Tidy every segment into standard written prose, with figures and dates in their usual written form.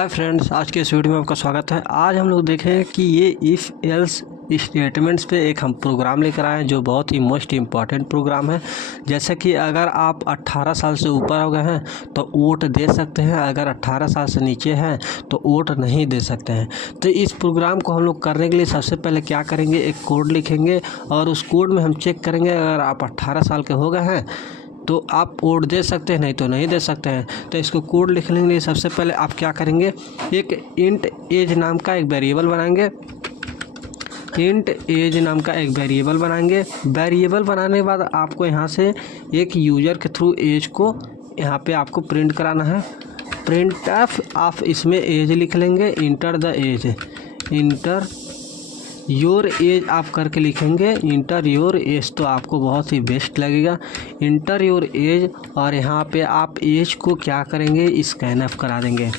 Hi friends, आज के इस वीडियो में आपका स्वागत है। आज हम लोग देखें कि ये इफ़ एल्स स्टेटमेंट्स पे एक हम प्रोग्राम लेकर आए हैं जो बहुत ही मोस्ट इम्पॉर्टेंट प्रोग्राम है। जैसे कि अगर आप 18 साल से ऊपर हो गए हैं तो वोट दे सकते हैं, अगर 18 साल से नीचे हैं तो वोट नहीं दे सकते हैं। तो इस प्रोग्राम को हम लोग करने के लिए सबसे पहले क्या करेंगे, एक कोड लिखेंगे और उस कोड में हम चेक करेंगे अगर आप 18 साल के हो गए हैं तो आप वोट दे सकते हैं, नहीं तो नहीं दे सकते हैं। तो इसको कोड लिखने के लिए सबसे पहले आप क्या करेंगे, एक इंट एज नाम का एक वेरिएबल बनाएंगे। इंट एज नाम का एक वेरिएबल बनाएंगे। वेरिएबल बनाने के बाद आपको यहाँ से एक यूज़र के थ्रू एज को यहाँ पे आपको प्रिंट कराना है। प्रिंट ऑफ आप इसमें एज लिख लेंगे, enter the age, enter your age आप करके लिखेंगे। इंटर योर एज तो आपको बहुत ही बेस्ट लगेगा, इंटर योर एज। और यहाँ पे आप एज को क्या करेंगे, स्कैन ऑफ करा देंगे।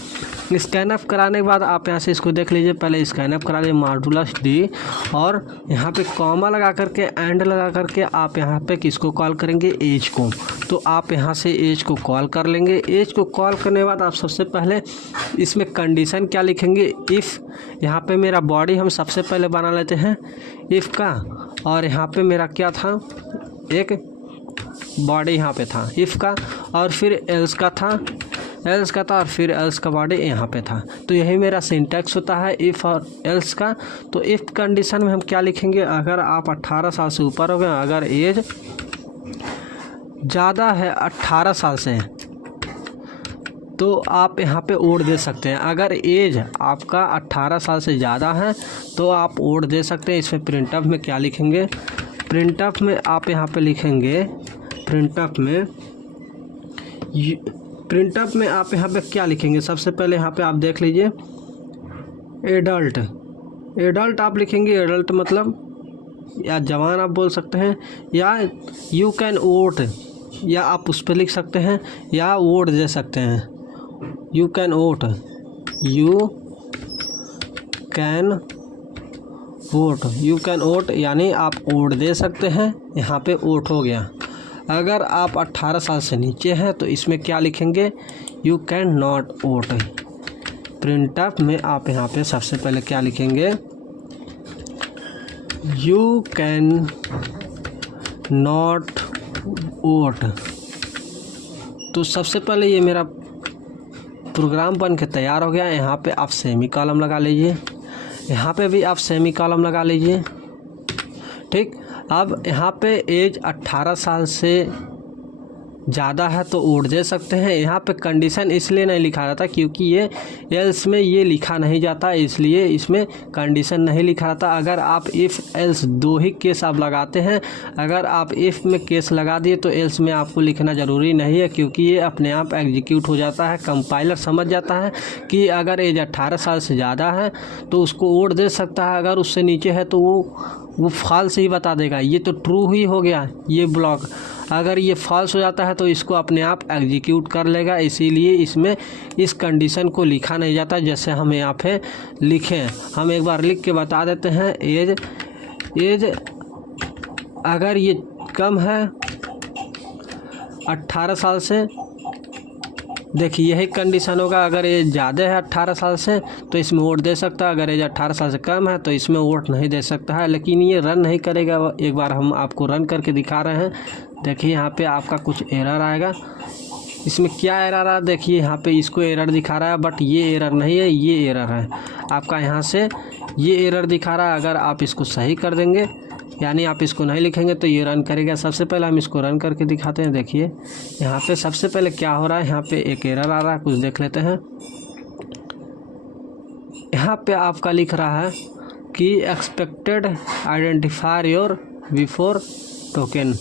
स्कैन ऑफ कराने के बाद आप यहाँ से इसको देख लीजिए, पहले स्कैन ऑफ करा लीजिए मॉडुलस डी, और यहाँ पे कॉमा लगा करके एंड लगा करके आप यहाँ पे किसको कॉल करेंगे, एज को। तो आप यहाँ से एज को कॉल कर लेंगे। एज को कॉल करने के बाद आप सबसे पहले इसमें कंडीशन क्या लिखेंगे, इफ़। यहाँ पे मेरा बॉडी हम सबसे पहले बना लेते हैं इफ़ का, और यहाँ पे मेरा क्या था, एक बॉडी यहाँ पे था इफ़ का, और फिर एल्स का था, और फिर एल्स का बॉडी यहाँ पे था। तो यही मेरा सिंटैक्स होता है इफ़ और एल्स का। तो इफ़ कंडीशन में हम क्या लिखेंगे, अगर आप 18 साल से ऊपर हो गए, अगर एज ज़्यादा है 18 साल से तो आप यहाँ पे वोट दे सकते हैं। अगर एज आपका 18 साल से ज़्यादा है तो आप वोट दे सकते हैं। इसमें प्रिंटअप में क्या लिखेंगे, प्रिंटअप में आप यहाँ पे लिखेंगे, प्रिंटअप में आप यहाँ पे क्या लिखेंगे, सबसे पहले यहाँ पे आप देख लीजिए एडल्ट आप लिखेंगे। एडल्ट मतलब या जवान आप बोल सकते हैं, या यू कैन वोट, या आप उस पर लिख सकते हैं, या वोट दे सकते हैं। You can vote, you can vote यानी आप वोट दे सकते हैं। यहाँ पे वोट हो गया। अगर आप 18 साल से नीचे हैं तो इसमें क्या लिखेंगे, यू कैन नॉट वोट। प्रिंटअप में आप यहाँ पे सबसे पहले क्या लिखेंगे, यू कैन नॉट वोट। तो सबसे पहले ये मेरा प्रोग्राम बन के तैयार हो गया। यहाँ पे आप सेमी कॉलम लगा लीजिए, यहाँ पे भी आप सेमी कॉलम लगा लीजिए, ठीक। अब यहाँ पे एज 18 साल से ज़्यादा है तो वोट दे सकते हैं। यहाँ पे कंडीशन इसलिए नहीं लिखा जाता क्योंकि ये एल्स में ये लिखा नहीं जाता, इसलिए इसमें कंडीशन नहीं लिखा जाता। अगर आप इफ़ एल्स दो ही केस आप लगाते हैं, अगर आप इफ़ में केस लगा दिए तो एल्स में आपको लिखना ज़रूरी नहीं है, क्योंकि ये अपने आप एग्जीक्यूट हो जाता है। कंपाइलर समझ जाता है कि अगर एज 18 साल से ज़्यादा है तो उसको वोट दे सकता है, अगर उससे नीचे है तो वो फॉल्स ही बता देगा। ये तो ट्रू ही हो गया ये ब्लॉक। अगर ये फॉल्स हो जाता है तो इसको अपने आप एग्जीक्यूट कर लेगा, इसीलिए इसमें इस कंडीशन को लिखा नहीं जाता। जैसे हम यहाँ पे लिखें, हम एक बार लिख के बता देते हैं, एज अगर ये कम है 18 साल से, देखिए यही कंडीशन होगा। अगर ये ज़्यादा है 18 साल से तो इसमें वोट दे सकता है, अगर ये 18 साल से कम है तो इसमें वोट नहीं दे सकता है। लेकिन ये रन नहीं करेगा। एक बार हम आपको रन करके दिखा रहे हैं। देखिए यहाँ पे आपका कुछ एरर आएगा। इसमें क्या एरर आ, देखिए यहाँ पे इसको एरर दिखा रहा है, बट ये एरर नहीं है, ये एरर है आपका। यहाँ से ये एरर दिखा रहा है। अगर आप इसको सही कर देंगे, यानी आप इसको नहीं लिखेंगे तो ये रन करेगा। सबसे पहले हम इसको रन करके दिखाते हैं। देखिए यहाँ पे सबसे पहले क्या हो रहा है, यहाँ पे एक एरर आ रहा है, कुछ देख लेते हैं। यहाँ पे आपका लिख रहा है कि expected identifier your before token.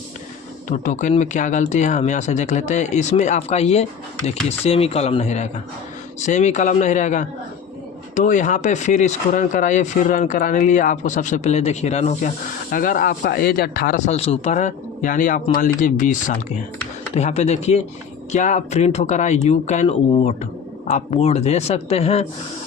तो टोकन में क्या गलती है हम यहाँ से देख लेते हैं। इसमें आपका ये देखिए सेमी कॉलम नहीं रहेगा, तो यहाँ पे फिर इसको रन कराइए। फिर रन कराने के लिए आपको सबसे पहले देखिए रन हो गया। अगर आपका एज 18 साल से ऊपर है, यानी आप मान लीजिए 20 साल के हैं, तो यहाँ पे देखिए क्या प्रिंट होकर आया, यू कैन वोट, आप वोट दे सकते हैं।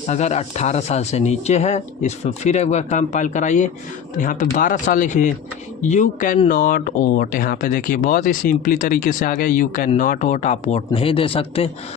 अगर 18 साल से नीचे है, इस पर फिर एक बार कंपाइल कराइए तो यहाँ पे 12 साल लिखिए, यू कैन नॉट वोट। यहाँ पे देखिए बहुत ही सिंपली तरीके से आ गया, यू कैन नॉट वोट, आप वोट नहीं दे सकते।